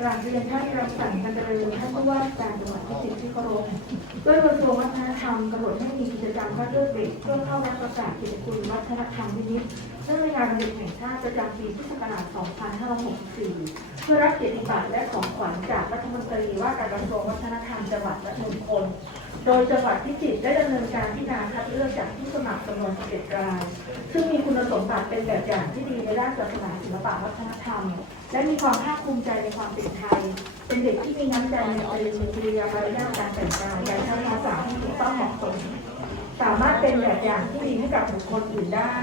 กราบเรียนท่านรังสรรค์กันเจริญท่านผู้ว่าการจังหวัดพิจิตรที่เคารพด้วยกระทรวงวัฒนธรรมกำหนดให้มีกิจกรรมคัดเลือกเด็กเพื่อเข้ารับประกาศกียรติคุณวัฒนธรรมวินิจเนื่องในงานวันเด็กแห่งชาติประจำปีพุทธศักราช 2564 พื่อรับเกียรติบัตรและของขวัญจากรัฐมนตรีว่าการกระทรวงวัฒนธรรมจังหวัดละหนึ่งคน โดยจังหวัดพิจิตรได้ดำเนินการพิจารณาคัดเลือกจากผู้สมัครจำนวน11ราย ซึ่งมีคุณสมบัติเป็นแบบอย่างที่ดีในด้านศาสนาศิลปะวัฒนธรรม และมีความภาคภูมิใจในความเป็นไทย เป็นเด็กที่มีน้ำใจในอารมณ์กิริยามารยาทการแต่งกายการใช้ภาษาที่ถูกต้องเหมาะสม สามารถเป็นแบบอย่างที่ดีให้กับบุคคลอื่นได้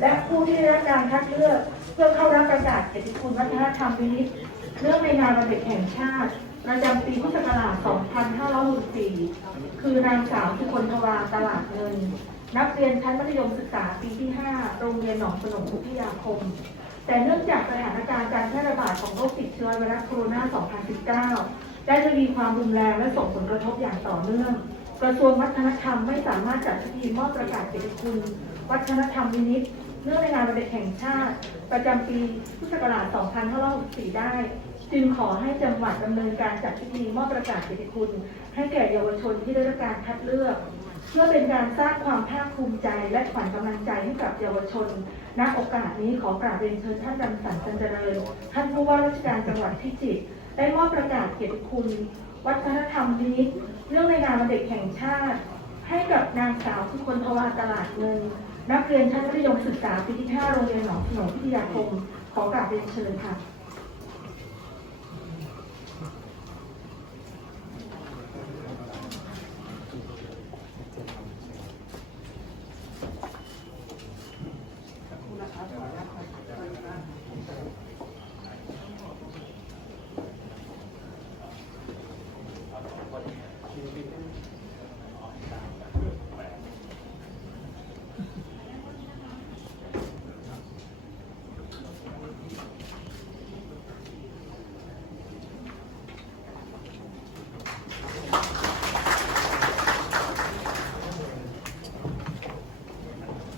และผู้ที่ได้รับการคัดเลือกเพื่อเข้ารับประกาศเกียรติคุณวัฒนธรรมวินิจเนื่องในงานวันเด็กแห่งชาติ ประจำปีพุทธศักราช 2564 คือนางสาวสุคนทวาตลาดเงิน นักเรียนชั้นมัธยมศึกษาปีที่ 5 โรงเรียนหนองสนมวิทยาคม แต่เนื่องจากสถานการณ์การแพร่ระบาดของโรคติดเชื้อไวรัสโคโรนา 2019 ได้ทวีความรุนแรงและส่งผลกระทบอย่างต่อเนื่อง กระทรวงวัฒนธรรมไม่สามารถจัดพิธีมอบประกาศเกียรติคุณ วัฒนธรรมวินิจเนื่องในงานวันเด็กแห่งชาติ ประจำปีพุทธศักราช 2564 ได้ จึงขอให้จังหวัดดำเนินการจัดพิธีมอบประกาศเกียรติคุณ ให้แก่เยาวชนที่ได้รับการคัดเลือก เพื่อเป็นการสร้างความภาคภูมิใจและขวัญกำลังใจให้กับเยาวชน ณ โอกาสนี้ขอกราบเรียนเชิญท่านรังสรรค์จันเจริญ ท่านผู้ว่าราชการจังหวัดพิจิตรได้มอบประกาศเกียรติคุณ วัฒนธรรมดีเรื่องในงานวันเด็กแห่งชาติ ให้กับนางสาวสุคนทวาตลาดเงินนักเรียนชั้นมัธยมศึกษาปีที่5โรงเรียนหนองขนงพิทยาคมขอกราบเรียนเชิญค่ะ